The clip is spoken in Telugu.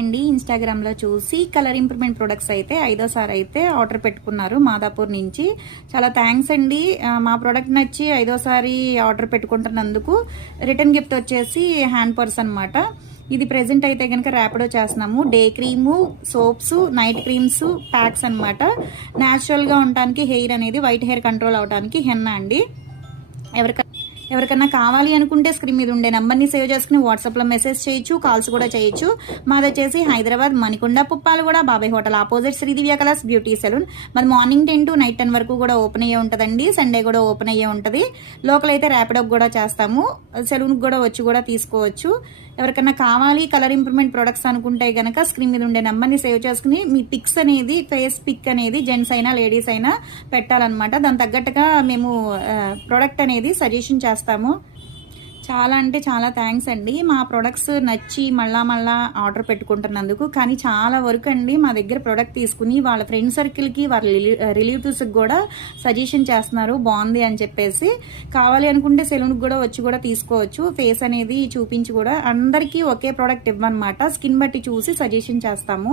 అండి ఇన్స్టాగ్రామ్లో చూసి కలర్ ఇంప్రూవ్మెంట్ ప్రొడక్ట్స్ అయితే 5వ సారి అయితే ఆర్డర్ పెట్టుకున్నారు మాదాపూర్ నుంచి. చాలా థ్యాంక్స్ అండి. మా ప్రోడక్ట్ నచ్చి 5వ సారి ఆర్డర్ పెట్టుకుంటున్నందుకు. రిటర్న్ గిఫ్ట్ వచ్చేసి హ్యాండ్ పర్స్ అనమాట. ఇది ప్రెజెంట్ అయితే కనుక ర్యాపిడో చేస్తున్నాము. Day cream, soaps, night creams, packs అనమాట. న్యాచురల్గా ఉండటానికి హెయిర్ అనేది వైట్ హెయిర్ కంట్రోల్ అవడానికి హెన్నా అండి. ఎవరికన్నా కావాలి అనుకుంటే స్క్రీన్ మీద ఉండే నెంబర్ని సేవ్ చేసుకుని వాట్సాప్లో మెసేజ్ చేయొచ్చు, కాల్స్ కూడా చేయొచ్చు. మాది వచ్చేసి Hyderabad Manikonda Puppalaguda Babai hotel opposite Sridivya colours beauty salon. మాది మార్నింగ్ 10 to నైట్ 10 వరకు కూడా ఓపెన్ అయ్యే ఉంటుందండి. సండే కూడా ఓపెన్ అయ్యే ఉంటుంది. లోకల్ అయితే ర్యాపిడోకి కూడా చేస్తాము. సెలూన్కి కూడా వచ్చి కూడా తీసుకోవచ్చు. ఎవరికన్నా కావాలి కలర్ ఇంప్రూవ్మెంట్ ప్రొడక్ట్స్ అనుకుంటే కనుక స్క్రీన్ మీద ఉండే నెంబర్ని సేవ్ చేసుకుని మీ పిక్స్ అనేది, ఫేస్ పిక్ అనేది జెంట్స్ అయినా లేడీస్ అయినా పెట్టాలన్నమాట. దాని తగ్గట్టుగా మేము ప్రోడక్ట్ అనేది సజెషన్ చేస్తాము. చాలా అంటే చాలా థ్యాంక్స్ అండి. మా ప్రొడక్ట్స్ నచ్చి మళ్ళా ఆర్డర్ పెట్టుకుంటున్నందుకు. కానీ చాలా వరకు అండి మా దగ్గర ప్రొడక్ట్ తీసుకుని వాళ్ళ ఫ్రెండ్ సర్కిల్కి, వాళ్ళ రిలేటివ్స్కి కూడా సజెషన్ చేస్తున్నారు బాగుంది అని చెప్పేసి. కావాలి అనుకుంటే సెలూన్కి కూడా వచ్చి కూడా తీసుకోవచ్చు. ఫేస్ అనేది చూపించి కూడా అందరికీ ఒకే ప్రోడక్ట్ ఇవ్వనమాట. స్కిన్ బట్టి చూసి సజెషన్ చేస్తాము.